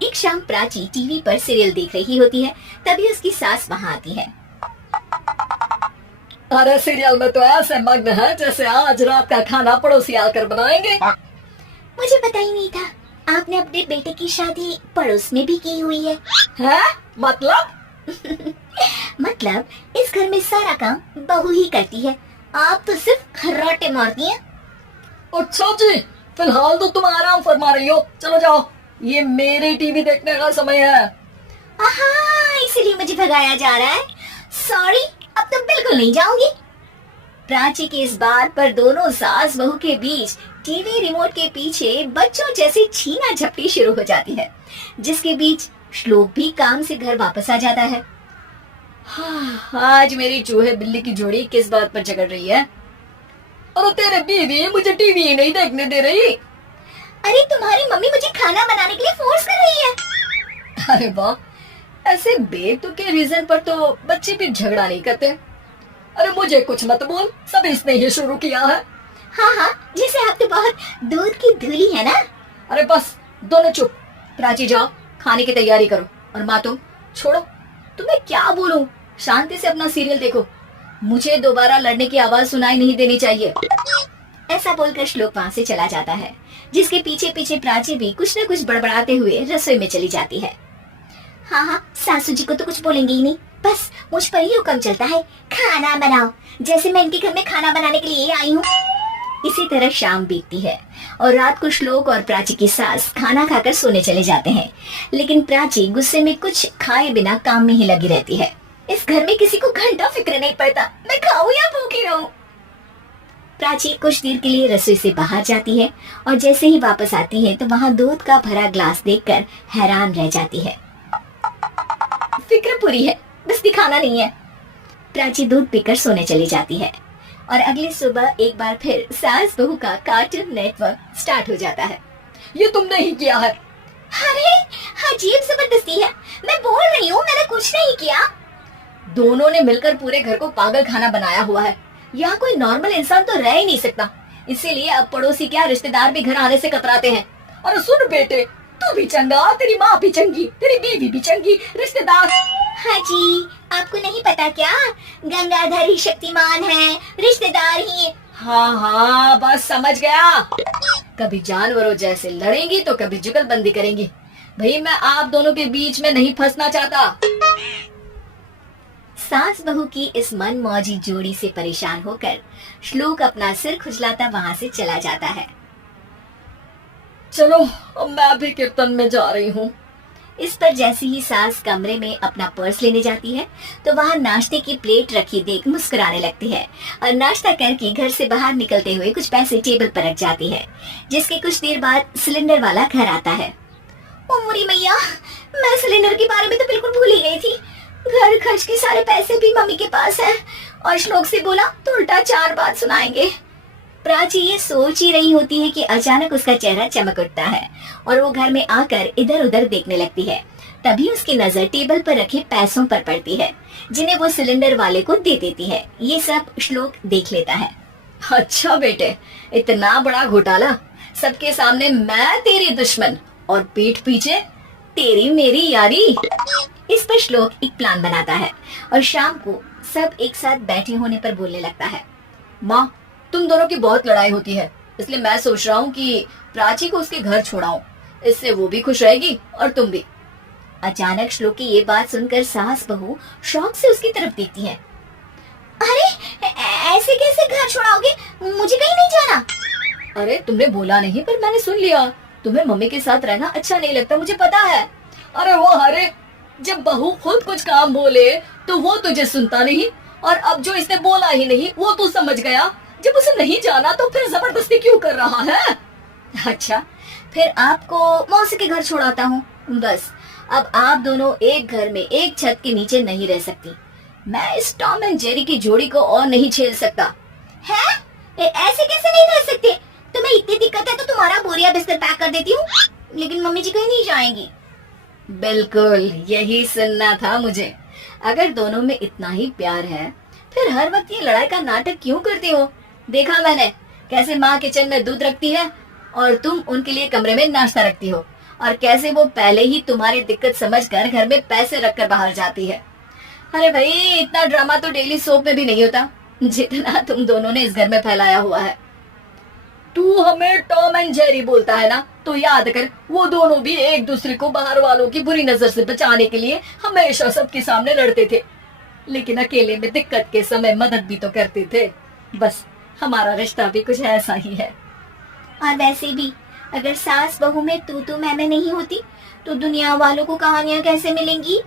एक शाम प्राची टीवी पर सीरियल देख रही होती है। तभी उसकी सास वहाँ आती है। अरे सीरियल में तो ऐसे मग्न है जैसे आज रात का खाना पड़ोसी आकर बनाएंगे। मुझे पता ही नहीं था आपने अपने बेटे की शादी पड़ोस में भी की हुई है। है? मतलब? मतलब इस घर में सारा काम बहू ही करती है, आप तो सिर्फ खर्राटे मारती हैं। अच्छा जी, फिलहाल तो तुम आराम फरमा रही हो, चलो जाओ, ये मेरे टीवी देखने का समय है। आहा, इसीलिए मुझे भगाया जा रहा है। सॉरी, अब तो बिल्कुल नहीं जाऊंगी। प्राची के इस बार पर दोनों सास बहू के बीच टीवी रिमोट के पीछे बच्चों जैसी छीना झपटी शुरू हो जाती है, जिसके बीच श्लोक भी काम से घर वापस आ जाता है। आज मेरी चूहे बिल्ली की जोड़ी किस बात पर झगड़ रही है? अरे तेरे बीवी मुझे टीवी ही नहीं देखने दे रही। अरे तुम्हारी मम्मी मुझे खाना बनाने के लिए फोर्स कर रही है। अरे वाह, ऐसे बेतुके रीजन पर तो बच्चे भी झगड़ा नहीं करते। अरे मुझे कुछ मत बोल, सब इसने ही शुरू किया है। हाँ हाँ, जैसे आप तो बहुत दूध की धूली है ना। अरे बस दोनों चुप। प्राची जाओ, खाने की तैयारी करो। और माँ तुम छोड़ो, तुम्हें क्या बोलूं, शांति से अपना सीरियल देखो, मुझे दोबारा लड़ने की आवाज सुनाई नहीं देनी चाहिए। ऐसा बोलकर श्लोक वहाँ से चला जाता है, जिसके पीछे पीछे प्राची भी कुछ न कुछ बड़बड़ाते हुए रसोई में चली जाती है। हाँ हाँ, सासू जी को तो कुछ बोलेंगे ही नहीं, बस मुझ पर ही हुक्म चलता है, खाना बनाओ, जैसे मैं इनके घर में खाना बनाने के लिए आई हूँ। इसी तरह शाम बीतती है और रात को श्लोक और प्राची की सास खाना खाकर सोने चले जाते हैं, लेकिन प्राची गुस्से में कुछ खाए बिना काम में ही लगी रहती है। इस घर में किसी को घंटा फिक्र नहीं पड़ता, मैं खाऊं या भूखी रहूं। प्राची कुछ देर के लिए रसोई से बाहर जाती है और जैसे ही वापस आती है तो वहाँ दूध का भरा ग्लास देखकर हैरान रह जाती है। फिक्र पूरी है, बस दिखाना नहीं है। प्राची दूध पीकर सोने चली जाती है और अगली सुबह एक बार फिर सास बहू का कार्टून नेटवर्क स्टार्ट हो जाता है। ये तुमने ही किया है। अरे अजीब जबरदस्ती है, मैं बोल रही हूँ मैंने कुछ नहीं किया। दोनों ने मिलकर पूरे घर को पागल खाना बनाया हुआ है। यहाँ कोई नॉर्मल इंसान तो रह ही नहीं सकता, इसीलिए अब पड़ोसी क्या रिश्तेदार भी घर आने से कतराते हैं। अरे सुन बेटे, तू भी चंगा, तेरी माँ भी चंगी, तेरी बीवी भी चंगी, रिश्तेदार। हाँ जी, आपको नहीं पता क्या, गंगाधर ही शक्तिमान है, रिश्तेदार ही। हाँ हाँ, बस समझ गया। कभी जानवरों जैसे लड़ेंगी तो कभी जुगलबंदी करेंगी। भाई मैं आप दोनों के बीच में नहीं फंसना चाहता। सास बहू की इस मनमौजी जोड़ी से परेशान होकर श्लोक अपना सिर खुजलाता वहाँ से चला जाता है। चलो अब मैं भी कीर्तन में जा रही हूँ। इस पर जैसे ही सास कमरे में अपना पर्स लेने जाती है तो वहाँ नाश्ते की प्लेट रखी देख मुस्कुराने लगती है और नाश्ता करके घर से बाहर निकलते हुए कुछ पैसे टेबल पर रख जाती है, जिसके कुछ देर बाद सिलेंडर वाला घर आता है। ओ मुरी मैया, मैं सिलेंडर के बारे में तो बिल्कुल भूल ही गई थी। घर खर्च के सारे पैसे भी मम्मी के पास है और श्लोक से बोला तो उल्टा 4 बात सुनाएंगे। प्राची ये सोच ही रही होती है कि अचानक उसका चेहरा चमक उठता है और वो घर में आकर इधर उधर देखने लगती है। तभी उसकी नजर टेबल पर रखे पैसों पर पड़ती है, जिन्हें वो सिलेंडर वाले को दे देती है। ये सब श्लोक देख लेता है। अच्छा बेटे, इतना बड़ा घोटाला, सबके सामने मैं तेरी दुश्मन और पीठ पीछे तेरी मेरी यारी। इस पर श्लोक एक प्लान बनाता है और शाम को सब एक साथ बैठे होने पर बोलने लगता है। माँ, तुम दोनों की बहुत लड़ाई होती है, इसलिए मैं सोच रहा हूँ कि प्राची को उसके घर छोड़ाऊं, इससे वो भी खुश रहेगी और तुम भी। अचानक श्लोक की ये बात सुनकर सास बहू शौक से उसकी तरफ देखती है। अरे ऐसे कैसे घर छोड़ाओगे, मुझे कहीं नहीं जाना। अरे तुमने बोला नहीं पर मैंने सुन लिया, तुम्हें मम्मी के साथ रहना अच्छा नहीं लगता, मुझे पता है। अरे वो अरे जब बहू खुद कुछ काम बोले तो वो तुझे सुनता नहीं, और अब जो इसने बोला ही नहीं वो तू समझ गया। जब उसे नहीं जाना तो फिर जबरदस्ती क्यों कर रहा है? अच्छा, फिर आपको मौसी के घर छोड़ाता हूँ। बस अब आप दोनों एक घर में एक छत के नीचे नहीं रह सकती। मैं इस टॉम एंड जेरी की जोड़ी को और नहीं झेल सकता। है? ऐसे कैसे नहीं रह सकते? तुम्हें इतनी दिक्कत है तो तुम्हारा बोरिया बिस्तर पैक कर देती हूँ, लेकिन मम्मी जी कहीं नहीं जाएंगी। बिल्कुल यही सुनना था मुझे। अगर दोनों में इतना ही प्यार है फिर हर वक्त ये लड़ाई का नाटक क्यों करती हो? देखा मैंने कैसे माँ किचन में दूध रखती है और तुम उनके लिए कमरे में नाश्ता रखती हो, और कैसे वो पहले ही तुम्हारी दिक्कत समझकर घर में पैसे रखकर बाहर जाती है। अरे भाई, इतना ड्रामा तो डेली सोप में भी नहीं होता जितना तुम दोनों ने इस घर में फैलाया हुआ है। तू हमें टॉम एंड जेरी बोलता है ना, तो याद कर वो दोनों भी एक दूसरे को बाहर वालों की बुरी नजर से बचाने के लिए हमेशा सबके सामने लड़ते थे, लेकिन अकेले में दिक्कत के समय मदद भी तो करते थे। बस हमारा रिश्ता भी कुछ ऐसा ही है। और वैसे भी अगर सास बहू में तू मैं नहीं होती तो दुनिया वालों को कहानियां कैसे मिलेंगी?